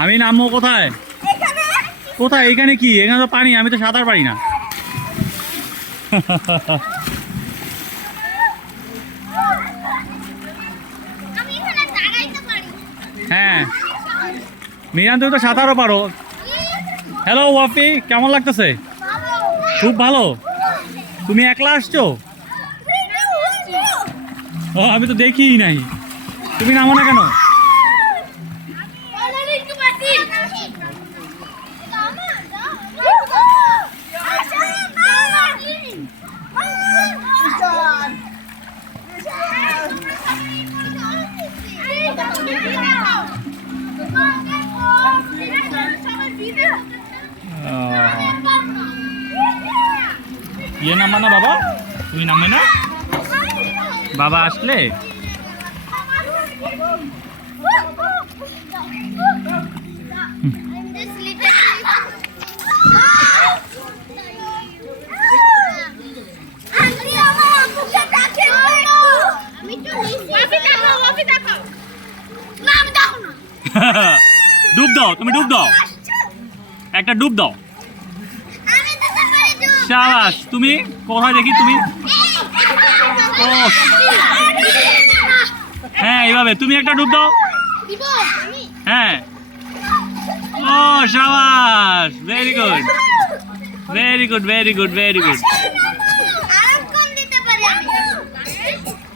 আমি নামবো কোথায়? কোথায়? এখানে কি? এখানে তো পানি, আমি তো সাঁতার পারি না। হ্যাঁ মিরান, তুমি তো সাঁতারও পারো। হ্যালো ওয়াফি, কেমন লাগতেছে? খুব ভালো। তুমি একলা আসছো? ও, আমি তো দেখিই নাই। তুমি নামো না কেন? ইয়ে নামবা না বাবা? তুমি নামবে না? বাবা আসলে ডুব দাও, তুমি ডুব দাও, একটা ডুব দাও। শাবাশ। তুমি কোথায় দেখি? তুমি হ্যাঁ এইভাবে তুমি একটা ডুব দাও। হ্যাঁ, ও শাবাশ, very good, very good, very good, very good.